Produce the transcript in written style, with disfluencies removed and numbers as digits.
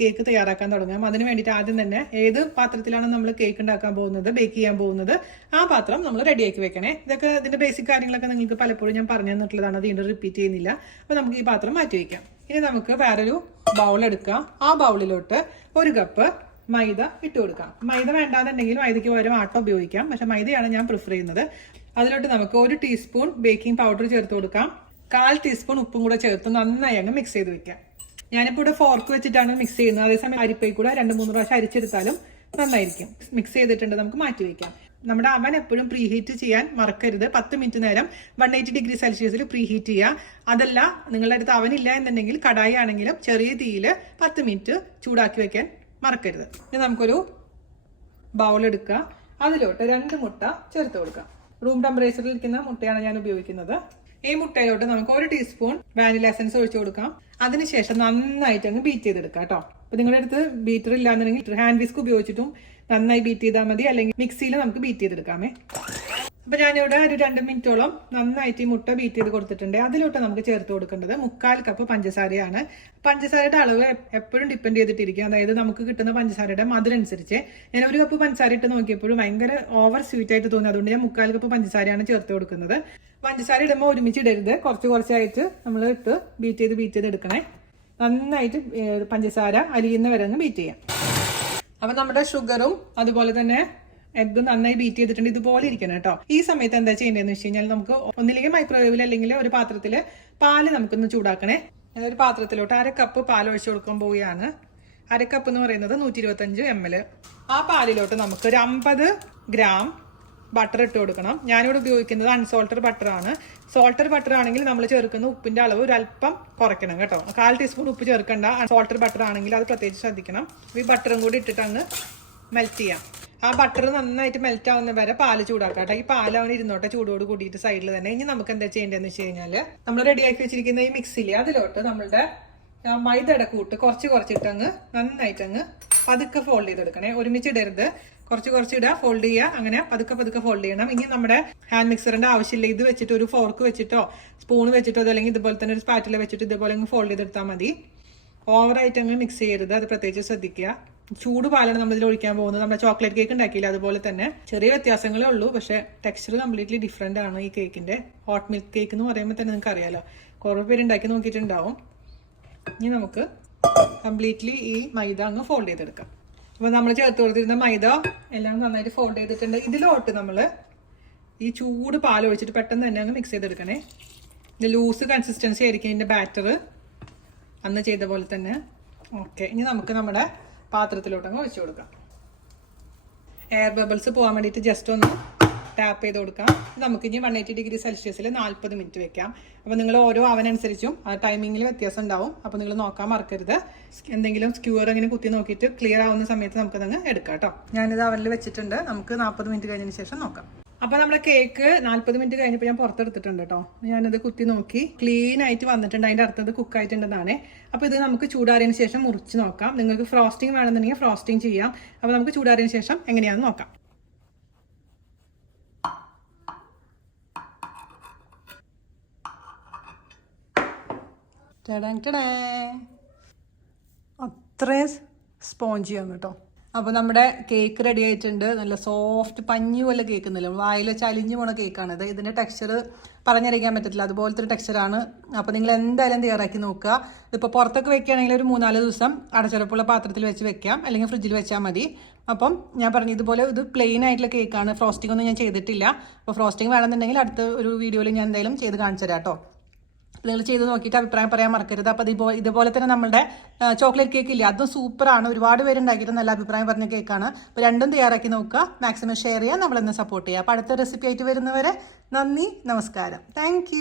Cake തയ്യാറാക്കാൻ തുടങ്ങാം. അതിന് വേണ്ടിയിട്ട് ആദ്യം തന്നെ ഏത് പാത്രത്തിലാണ് നമ്മൾ കേക്ക് ഉണ്ടാക്കാൻ പോകുന്നത്, ബേക്ക് ചെയ്യാൻ പോകുന്നത്, ആ പാത്രം നമ്മൾ റെഡിയാക്കി വെക്കണേ. ഇതൊക്കെ ഇതിന്റെ ബേസിക് കാര്യങ്ങളൊക്കെ നിങ്ങൾക്ക് പലപ്പോഴും ഞാൻ പറഞ്ഞു തന്നിട്ടുള്ളതാണ്, അത് വീണ്ടും റിപ്പീറ്റ് ചെയ്യുന്നില്ല. അപ്പോൾ നമുക്ക് ഈ പാത്രം മാറ്റി വയ്ക്കാം. ഇനി നമുക്ക് വേറൊരു ബൗൾ എടുക്കാം. ആ ബൗളിലോട്ട് 1 കപ്പ് മൈദ ഇട്ട് കൊടുക്കാം. മൈദ വേണ്ടാന്നുണ്ടെങ്കിൽ മൈദയ്ക്ക് പകരം ആട്ട ഉപയോഗിക്കാം, പക്ഷെ മൈദയാണ് ഞാൻ പ്രിഫർ ചെയ്യുന്നത്. അതിലോട്ട് നമുക്ക് 1 ടീസ്പൂൺ ബേക്കിംഗ് പൗഡർ ചേർത്ത് കൊടുക്കാം. 1/4 ടീസ്പൂൺ ഉപ്പും കൂടെ ചേർത്ത് നന്നായി അങ്ങ് മിക്സ് ചെയ്ത് വെക്കാം. ഞാനിപ്പോൾ ഇവിടെ ഫോർക്ക് വെച്ചിട്ടാണ് മിക്സ് ചെയ്യുന്നത്. അതേസമയം അരിപ്പയിൽ കൂടെ 2-3 പ്രാവശ്യം അരിച്ചെടുത്താലും നന്നായിരിക്കും. മിക്സ് ചെയ്തിട്ടുണ്ട്, നമുക്ക് മാറ്റി വയ്ക്കാം. നമ്മുടെ അവൻ എപ്പോഴും പ്രീഹീറ്റ് ചെയ്യാൻ മറക്കരുത്. 10 മിനിറ്റ് നേരം 180 ഡിഗ്രി സെൽഷ്യസിൽ പ്രീഹീറ്റ് ചെയ്യുക. അതല്ല നിങ്ങളുടെ അടുത്ത് അവനില്ല എന്നുണ്ടെങ്കിൽ കടായി ആണെങ്കിലും ചെറിയ തീയിൽ 10 മിനിറ്റ് ചൂടാക്കി വെക്കാൻ മറക്കരുത്. ഇനി നമുക്കൊരു ബൗൾ എടുക്കുക. അതിലോട്ട് 2 മുട്ട ചേർത്ത് കൊടുക്കാം. റൂം ടെമ്പറേച്ചറിൽ ഇരിക്കുന്ന മുട്ടയാണ് ഞാൻ ഉപയോഗിക്കുന്നത്. ഈ മുട്ടയിലോട്ട് നമുക്ക് 1 ടീസ്പൂൺ വാനില എസൻസ് ഒഴിച്ചു കൊടുക്കാം. അതിനുശേഷം നന്നായിട്ട് അങ്ങ് ബീറ്റ് ചെയ്തെടുക്കാം കേട്ടോ. അപ്പൊ നിങ്ങളുടെ അടുത്ത് ബീറ്റർ ഇല്ലാന്നുണ്ടെങ്കിൽ ഹാൻഡ് വിസ്ക് ഉപയോഗിച്ചിട്ടും നന്നായി ബീറ്റ് ചെയ്താൽ മതി, അല്ലെങ്കിൽ മിക്സിയിൽ നമുക്ക് ബീറ്റ് ചെയ്തെടുക്കാമേ. അപ്പൊ ഞാനിവിടെ ഒരു 2 മിനിറ്റോളം നന്നായിട്ട് ഈ മുട്ട ബീറ്റ് ചെയ്ത് കൊടുത്തിട്ടുണ്ട്. അതിലോട്ട് നമുക്ക് ചേർത്ത് കൊടുക്കേണ്ടത് 1/4 കപ്പ് പഞ്ചസാരയാണ്. പഞ്ചസാരയുടെ അളവ് എപ്പോഴും ഡിപ്പെൻഡ് ചെയ്തിട്ടിരിക്കും, അതായത് നമുക്ക് കിട്ടുന്ന പഞ്ചസാരയുടെ മധുരം അനുസരിച്ച്. ഞാൻ 1 കപ്പ് പഞ്ചസാര ഇട്ട് നോക്കിയപ്പോഴും ഭയങ്കര ഓവർ സ്വീറ്റ് ആയിട്ട് തോന്നി, അതുകൊണ്ട് ഞാൻ 1/4 കപ്പ് പഞ്ചസാരയാണ് ചേർത്ത് കൊടുക്കുന്നത്. പഞ്ചസാര ഇടുമ്പോൾ ഒരുമിച്ച് ഇടരുത്, കുറച്ചായിട്ട് നമ്മൾ ഇട്ട് ബീറ്റ് ചെയ്ത് എടുക്കണേ. നന്നായിട്ട് പഞ്ചസാര അലിയുന്ന വരെ അങ്ങ് ബീറ്റ് ചെയ്യാം. അപ്പൊ നമ്മുടെ ഷുഗറും അതുപോലെ തന്നെ എഗ്ഗും നന്നായി ബീറ്റ് ചെയ്തിട്ടുണ്ട്, ഇതുപോലെ ഇരിക്കണം കേട്ടോ. ഈ സമയത്ത് എന്താ ചെയ്യേണ്ടതെന്ന് വെച്ച് കഴിഞ്ഞാൽ നമുക്ക് ഒന്നില്ലെങ്കിൽ മൈക്രോവേവിൽ അല്ലെങ്കിൽ ഒരു പാത്രത്തില് പാല് നമുക്കൊന്ന് ചൂടാക്കണേ. ഒരു പാത്രത്തിലോട്ട് 1/2 കപ്പ് പാൽ ഒഴിച്ചു കൊടുക്കാൻ പോവുകയാണ്. 1/2 കപ്പ് എന്ന് പറയുന്നത് 125 ml. ആ പാലിലോട്ട് നമുക്ക് ഒരു 50 ഗ്രാം ബട്ടർ ഇട്ട് കൊടുക്കണം. ഞാനിവിടെ ഉപയോഗിക്കുന്നത് അൺസോൾട്ടഡ് ബട്ടർ ആണ്. സോൾട്ടഡ് ബട്ടർ ആണെങ്കിൽ നമ്മൾ ചേർക്കുന്ന ഉപ്പിന്റെ അളവ് ഒരു അല്പം കുറയ്ക്കണം കേട്ടോ. 1/4 ടീസ്പൂൺ ഉപ്പ് ചേർക്കണ്ട. സോൾട്ടഡ് ബട്ടർ ആണെങ്കിൽ അത് പ്രത്യേകിച്ച് ശ്രദ്ധിക്കണം. ഈ ബട്ടറും കൂടി ഇട്ടിട്ട് അങ്ങ് മെൽറ്റ് ചെയ്യാം. ആ ബട്ടർ നന്നായിട്ട് മെൽറ്റ് ആവുന്ന വരെ പാല് ചൂടാക്കാം. ഈ പാല് അവന് ഇരുന്നോട്ടെ ചൂടോട് കൂടിയിട്ട് സൈഡിൽ തന്നെ. ഇനി നമുക്ക് എന്താ ചെയ്യേണ്ടതെന്ന് വെച്ച് കഴിഞ്ഞാല് നമ്മൾ റെഡിയാക്കി വെച്ചിരിക്കുന്ന ഈ മിക്സിയിൽ അതിലോട്ട് നമ്മളുടെ മൈദയുടെ കൂട്ട് കുറച്ചിട്ട് അങ്ങ് നന്നായിട്ട് അങ്ങ് പതുക്കെ ഫോൾഡ് ചെയ്തെടുക്കണേ. ഒരുമിച്ച് ഇടരുത്, കുറച്ച് ഇടുക, ഫോൾഡ് ചെയ്യുക. അങ്ങനെ പതുക്കെ ഫോൾഡ് ചെയ്യണം. ഇനി നമ്മുടെ ഹാൻഡ് മിക്സറിന്റെ ആവശ്യമില്ല. ഇത് വെച്ചിട്ട് ഒരു ഫോർക്ക് വെച്ചിട്ടോ സ്പൂൺ വെച്ചിട്ടോ അല്ലെങ്കിൽ ഇതുപോലെ തന്നെ ഒരു സ്പാറ്റില വെച്ചിട്ട് ഇതുപോലെ അങ്ങ് ഫോൾഡ് ചെയ്തെടുത്താൽ മതി. ഓവറായിട്ട് അങ്ങ് മിക്സ് ചെയ്യരുത്, അത് പ്രത്യേകിച്ച് ശ്രദ്ധിക്കുക. ചൂട് പാലാണ് നമ്മൾ ഇതിൽ ഒഴിക്കാൻ പോകുന്നത്. നമ്മുടെ ചോക്ലേറ്റ് കേക്ക് ഉണ്ടാക്കിയില്ല അതുപോലെ തന്നെ. ചെറിയ വ്യത്യാസങ്ങളേ ഉള്ളൂ, പക്ഷെ ടെക്സ്ചർ കംപ്ലീറ്റ്ലി ഡിഫറെന്റ് ആണ് ഈ കേക്കിന്റെ. ഹോട്ട് മിൽക്ക് കേക്ക് എന്ന് പറയുമ്പോൾ തന്നെ നിങ്ങൾക്ക് അറിയാലോ, കുറെ പേര് ഉണ്ടാക്കി നോക്കിയിട്ടുണ്ടാവും. ഇനി നമുക്ക് കംപ്ലീറ്റ്ലി ഈ മൈദ അങ്ങ് ഫോൾഡ് ചെയ്തെടുക്കാം. അപ്പൊ നമ്മൾ ചേർത്ത് കൊടുത്തിരുന്ന മൈദ എല്ലാം നന്നായിട്ട് ഫോൾഡ് ചെയ്തിട്ടുണ്ട്. ഇതിലോട്ട് നമ്മൾ ഈ ചൂട് പാൽ ഒഴിച്ചിട്ട് പെട്ടെന്ന് തന്നെ അങ്ങ് മിക്സ് ചെയ്തെടുക്കണേ. ഇത് ലൂസ് കൺസിസ്റ്റൻസി ആയിരിക്കും ഇതിന്റെ ബാറ്റർ, അന്ന് ചെയ്ത പോലെ തന്നെ. ഓക്കെ, ഇനി നമുക്ക് നമ്മുടെ പാത്രത്തിലോട്ട് അങ്ങ് ഒഴിച്ചു കൊടുക്കാം. എയർ ബബിൾസ് പോകാൻ വേണ്ടിയിട്ട് ജസ്റ്റ് ഒന്ന് ടാപ്പ് ചെയ്ത് കൊടുക്കാം. നമുക്ക് ഇനി 180 ഡിഗ്രി സെൽഷ്യസിൽ 40 മിനിറ്റ് വെക്കാം. അപ്പോൾ നിങ്ങൾ ഓരോ അവനനുസരിച്ചും ആ ടൈമിങ്ങിൽ വ്യത്യാസം ഉണ്ടാവും. അപ്പോൾ നിങ്ങൾ നോക്കാൻ മറക്കരുത്. എന്തെങ്കിലും സ്ക്യൂർ അങ്ങനെ കുത്തി നോക്കിയിട്ട് ക്ലിയർ ആവുന്ന സമയത്ത് നമുക്കതങ്ങ് എടുക്കാം കേട്ടോ. ഞാനിത് അവനിൽ വെച്ചിട്ടുണ്ട്. നമുക്ക് 40 മിനിറ്റ് കഴിഞ്ഞതിന് ശേഷം നോക്കാം. അപ്പൊ നമ്മുടെ കേക്ക് 40 മിനിറ്റ് കഴിഞ്ഞപ്പോൾ ഞാൻ പുറത്തെടുത്തിട്ടുണ്ട് കേട്ടോ. ഞാനത് കുത്തി നോക്കി ക്ലീൻ ആയിട്ട് വന്നിട്ടുണ്ട്. അതിന്റെ അർത്ഥം ഇത് കുക്ക് ആയിട്ടുണ്ടെന്നാണ്. അപ്പൊ ഇത് നമുക്ക് ചൂടാറിയതിന് ശേഷം മുറിച്ച് നോക്കാം. നിങ്ങൾക്ക് ഫ്രോസ്റ്റിംഗ് വേണമെന്നുണ്ടെങ്കിൽ ഫ്രോസ്റ്റിംഗ് ചെയ്യാം. അപ്പൊ നമുക്ക് ചൂടാറിയതിന് ശേഷം എങ്ങനെയാണെന്ന് നോക്കാം. അത്രയും സ്പോഞ്ചിയാണ് കേട്ടോ. അപ്പോൾ നമ്മുടെ കേക്ക് റെഡി ആയിട്ടുണ്ട്. നല്ല സോഫ്റ്റ് പഞ്ഞി പോലെ കേക്ക് എന്നല്ലോ, വായിൽ ചലിഞ്ഞു പോണ കേക്കാണിത്. ഇതിൻ്റെ ടെക്സ്ചർ പറഞ്ഞറിയിക്കാൻ പറ്റത്തില്ല, അതുപോലത്തെ ഒരു ടെക്സ്ചറാണ്. അപ്പോൾ നിങ്ങൾ എന്തായാലും തയ്യാറാക്കി നോക്കുക. ഇപ്പോൾ പുറത്തൊക്കെ വെക്കുകയാണെങ്കിൽ ഒരു 3-4 ദിവസം അടച്ചുറപ്പുള്ള പാത്രത്തിൽ വെച്ച് വെക്കാം, അല്ലെങ്കിൽ ഫ്രിഡ്ജിൽ വെച്ചാൽ മതി. അപ്പം ഞാൻ പറഞ്ഞു ഇതുപോലെ ഇത് പ്ലെയിൻ ആയിട്ടുള്ള കേക്കാണ്. ഫ്രോസ്റ്റിംഗ് ഒന്നും ഞാൻ ചെയ്തിട്ടില്ല. അപ്പോൾ ഫ്രോസ്റ്റിംഗ് വേണമെന്നുണ്ടെങ്കിൽ അടുത്ത ഒരു വീഡിയോയിൽ ഞാൻ എന്തായാലും ചെയ്ത് കാണിച്ചു തരാം കേട്ടോ. നിങ്ങൾ ചെയ്ത് നോക്കിയിട്ട് അഭിപ്രായം പറയാൻ മറക്കരുത്. അപ്പോൾ ഇതുപോലെ തന്നെ നമ്മുടെ ചോക്ലേറ്റ് കേക്ക് ഇല്ലേ, അതും സൂപ്പറാണ്. ഒരുപാട് പേര് ഉണ്ടാക്കിയിട്ട് നല്ല അഭിപ്രായം പറഞ്ഞ കേക്കാണ്. അപ്പോൾ രണ്ടും തയ്യാറാക്കി നോക്കുക, മാക്സിമം ഷെയർ ചെയ്യുക, നമ്മളെന്ന് സപ്പോർട്ട് ചെയ്യുക. അപ്പോൾ അടുത്ത റെസിപ്പി ആയിട്ട് വരുന്നവരെ നന്ദി, നമസ്കാരം, താങ്ക്